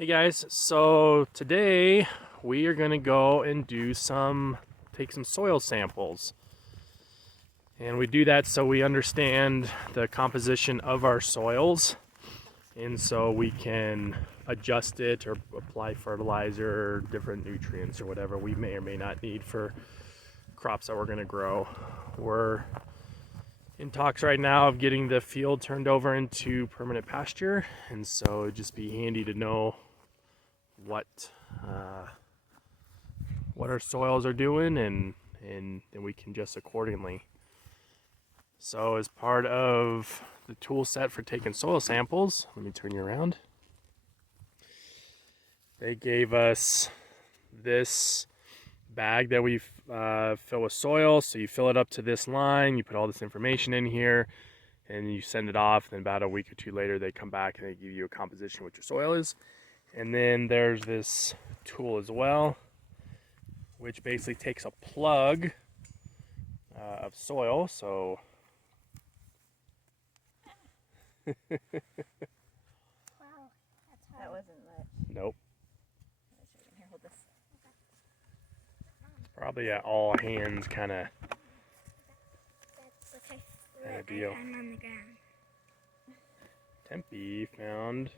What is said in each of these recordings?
Hey guys, so today we are going to go and take some soil samples. And we do that so we understand the composition of our soils, and so we can adjust it or apply fertilizer or different nutrients or whatever we may or may not need for crops that we're going to grow. We're in talks right now of getting the field turned over into permanent pasture, and so it'd just be handy to know what our soils are doing, and then we can adjust accordingly. So as part of the tool set for taking soil samples, let me turn you around. They gave us this bag that we fill with soil. So you fill it up to this line, you put all this information in here, and you send it off. Then about a week or two later, they come back and they give you a composition of what your soil is. And then there's this tool as well, which basically takes a plug of soil. So Wow, that's hard. That wasn't much. nope, Here, hold this. probably at all hands kind of That's okay. Kinda deal. I'm on the ground. Tempe found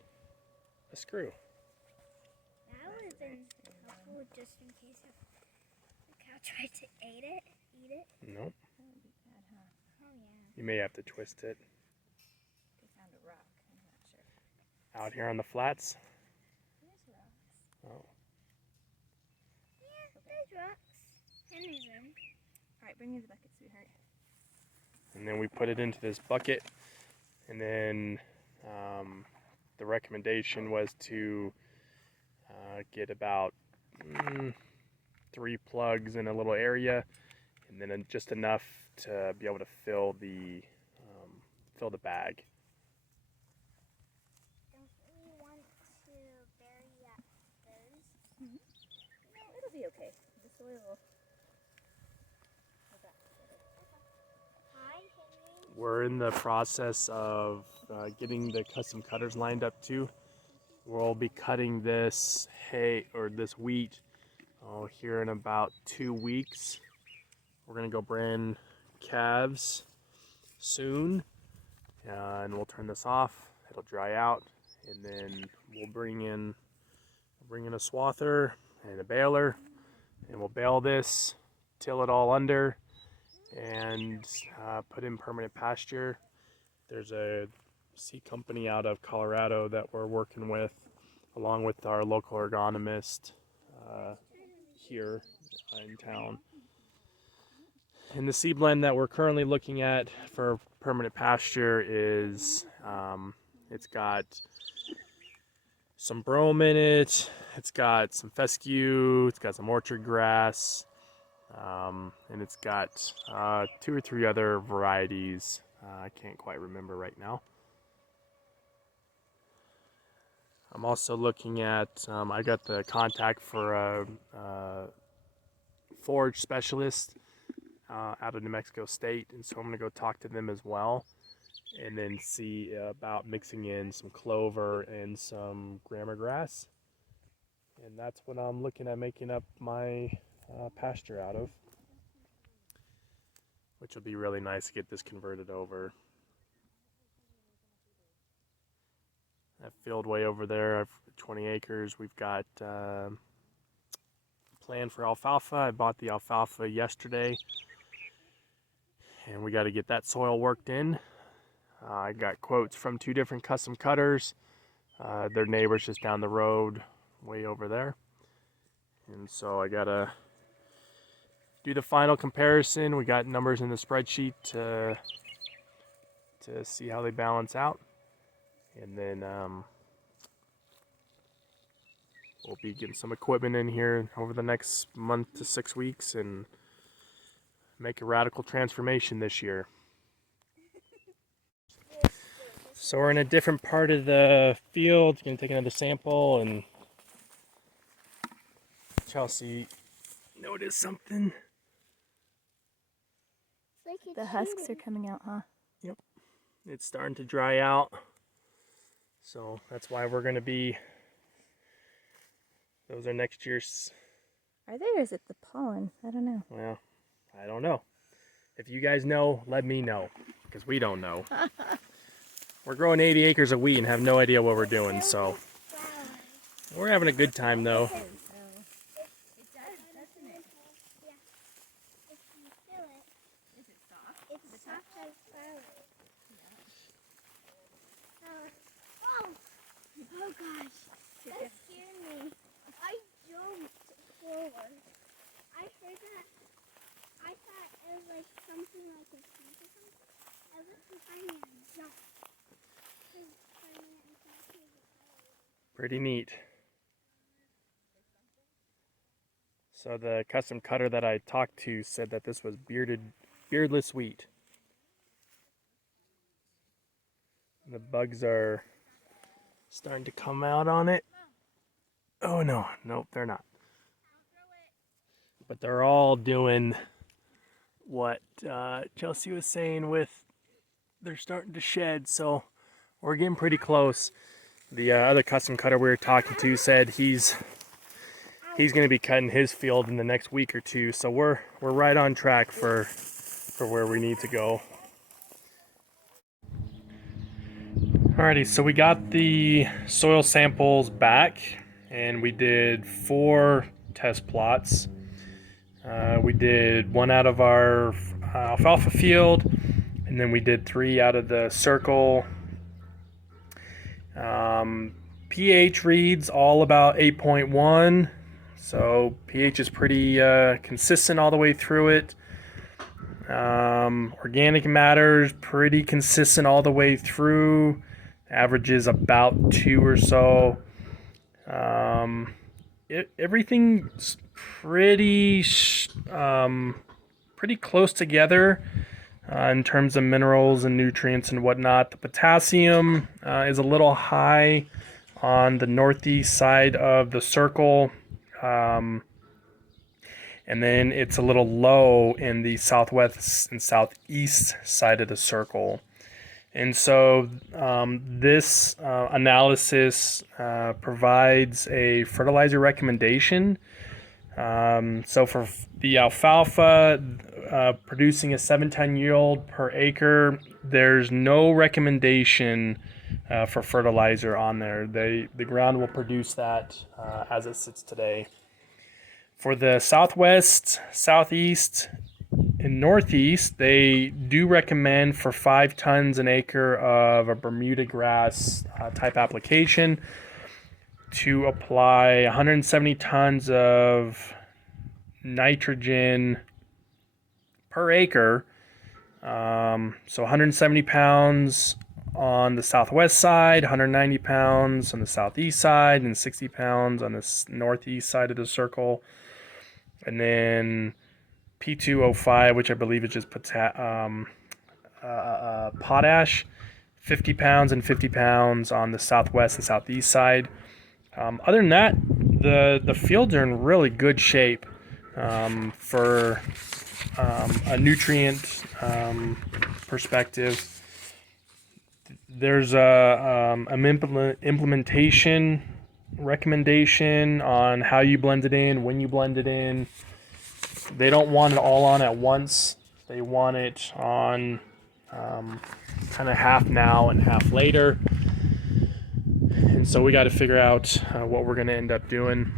a screw. That was helpful just in case if the cow tried to eat it. Nope, That would be bad, huh? Oh yeah. you may have to twist it. They found a rock. I'm not sure. Out here on the flats. There's rocks. Oh, Yeah, there's rocks. And there's them. All right, bring me the bucket, sweetheart. and then we put it into this bucket, and then the recommendation was to get about 3 plugs in a little area, and then just enough to be able to fill the bag. Don't we want to bury that first? No, it'll be okay. The soil. Hi, Henry. We're in the process of getting the custom cutters lined up too. We'll be cutting this hay or this wheat here in about 2 weeks. We're gonna go brand calves soon, and we'll turn this off. It'll dry out, and then we'll bring in a swather and a baler, and we'll bale this, till it all under, and put in permanent pasture. There's a seed company out of Colorado that we're working with, along with our local agronomist here in town. And the seed blend that we're currently looking at for permanent pasture is it's got some brome in it, it's got some fescue, it's got some orchard grass, and it's got 2 or 3 other varieties. I can't quite remember right now. I'm also looking at, I got the contact for a forage specialist out of New Mexico State, and so I'm going to go talk to them as well, and then see about mixing in some clover and some grama grass. And that's what I'm looking at making up my pasture out of, which will be really nice to get this converted over. That field way over there, I've 20 acres. We've got plan for alfalfa. I bought the alfalfa yesterday, and we got to get that soil worked in. I got quotes from 2 different custom cutters. Their neighbors just down the road, way over there. And so I gotta do the final comparison. We got numbers in the spreadsheet to see how they balance out. And then we'll be getting some equipment in here over the next month to 6 weeks and make a radical transformation this year. So we're in a different part of the field. Gonna take another sample, and Chelsea noticed something. It's like it's The husks are heated. coming out, huh? It's starting to dry out, so that's why we're going to be Those are next year's. Are they, or is it the pollen? I don't know. Well, I don't know. If you guys know, let me know, because we don't know. We're growing 80 acres of wheat and have no idea what we're doing, so we're having a good time though. It does, doesn't it? Yeah. If you feel it, Is it soft? it's soft as flowers. Oh! Oh gosh. That scared me. I jumped forward. I heard that. I thought it was like something like a snake or something. I looked behind me and jumped. 'Cause Spider-Man is my favorite color. Pretty neat. So the custom cutter that I talked to said that this was beardless wheat. The bugs are starting to come out on it. Oh no, nope, they're not. But they're all doing what Chelsea was saying with they're starting to shed, so we're getting pretty close. The other custom cutter we were talking to said he's going to be cutting his field in the next week or two, so we're right on track for where we need to go. Alrighty, so we got the soil samples back and we did 4 test plots. We did 1 out of our alfalfa field, and then we did 3 out of the circle. pH reads all about 8.1, so pH is pretty consistent all the way through it. Organic matter's pretty consistent all the way through. Average is about 2 or so. Everything's pretty close together in terms of minerals and nutrients and whatnot. The potassium is a little high on the northeast side of the circle, and then it's a little low in the southwest and southeast side of the circle. And so this analysis provides a fertilizer recommendation. So for the alfalfa, producing a 7-ton yield per acre, there's no recommendation for fertilizer on there. The ground will produce that as it sits today. For the southwest, southeast, and northeast, they do recommend for 5 tons an acre of a Bermuda grass type application to apply 170 tons of nitrogen per acre. So 170 pounds on the southwest side, 190 pounds on the southeast side, and 60 pounds on the northeast side of the circle. And then P2O5, which I believe is just potash, 50 pounds and 50 pounds on the southwest and southeast side. Other than that, the fields are in really good shape for a nutrient perspective. There's an implementation recommendation on how you blend it in, when you blend it in. They don't want it all on at once. They want it on kind of half now and half later. And so we got to figure out what we're going to end up doing.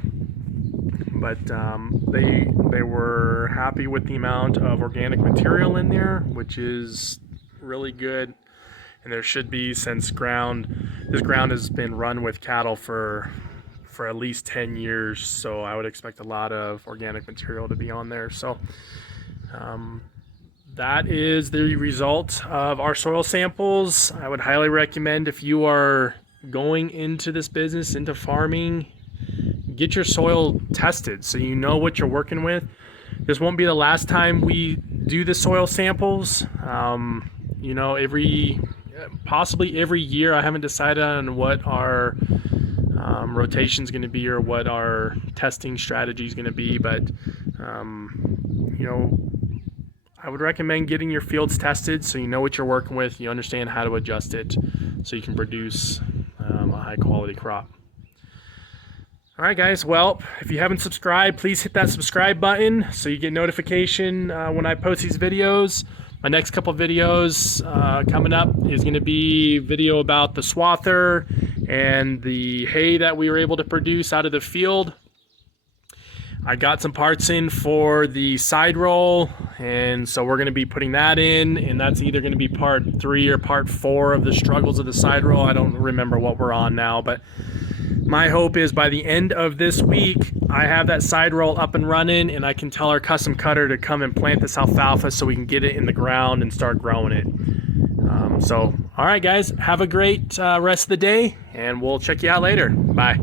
But they were happy with the amount of organic material in there, which is really good. And there should be, since this ground has been run with cattle for at least 10 years, so I would expect a lot of organic material to be on there. So that is the result of our soil samples. I would highly recommend, if you are going into this business, into farming, get your soil tested so you know what you're working with. This won't be the last time we do the soil samples. Possibly every year. I haven't decided on what our rotation is going to be or what our testing strategy is going to be, but I would recommend getting your fields tested so you know what you're working with, you understand how to adjust it so you can produce a high quality crop. All right, guys. Well, if you haven't subscribed, please hit that subscribe button so you get notification when I post these videos. My next couple videos coming up is going to be video about the swather and the hay that we were able to produce out of the field. I got some parts in for the side roll, and so we're going to be putting that in, and that's either going to be part 3 or part 4 of the struggles of the side roll. I don't remember what we're on now, but my hope is by the end of this week, I have that side roll up and running, and I can tell our custom cutter to come and plant this alfalfa so we can get it in the ground and start growing it. All right, guys, have a great rest of the day, and we'll check you out later. Bye.